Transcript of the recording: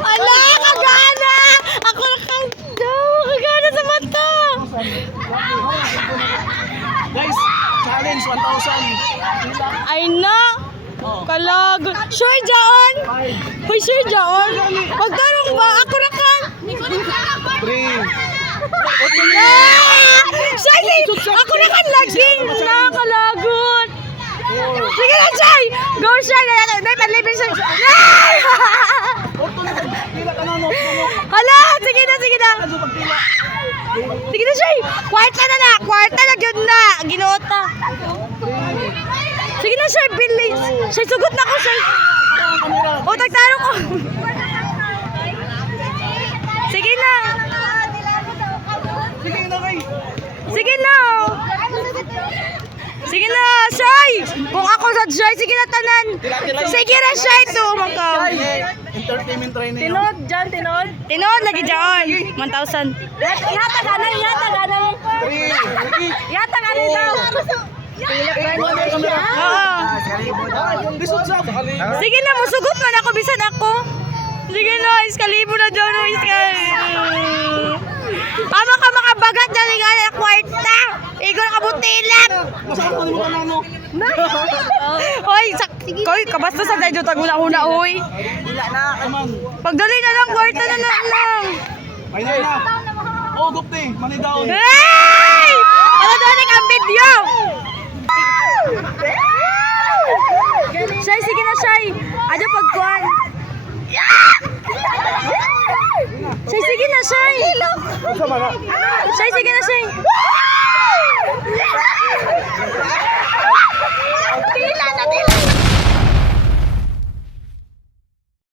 Ala, kagana! Ako kagana sa mata! Guys, challenge 1,000. Ay na! Kalag! Sure, Jaon! Hoy, sure, Jaon! Pagtarong ba? Ako na ka! 3. Shiny! Ako na kan laging nakalagot! Sige na, Shay! Go, Shay! Dahil panlipin siya! Hala! Sige na, sige na! Sige na, Shay! Kwarta na na! Kwarta na yun na! Ginuota! Sige na, Shay! Bilis! Shay, sugot na ko, Shay! O, tagtaro ko! Sige na! Sige na! Sige na, Shay! Kung ako sa Shay, sige na tanan! Sige na, Shay! Ito, makaw! Entertainment training. Tinod, dyan, tinod. Tinod, lagi dyan. 1,000. Yata ganang, yata ganang. 3. Yata ganang daw. Oo. Sige na, musugot man ako, bisan ako. Sige na, iskalibo na dyan, Ama ka makabagat dyan, nga na kwarta. Igo na kabutilan. Hoy, koy, kabasta sa tayo taguna-una, hoy. Pagdali na lang, kwarta na lang. Ay na. Oh, gupte. Money down. Hey! Ano doon ang video? Shay, sige na, Shay. Ano pagkuhan? Shay, sige na, Shay.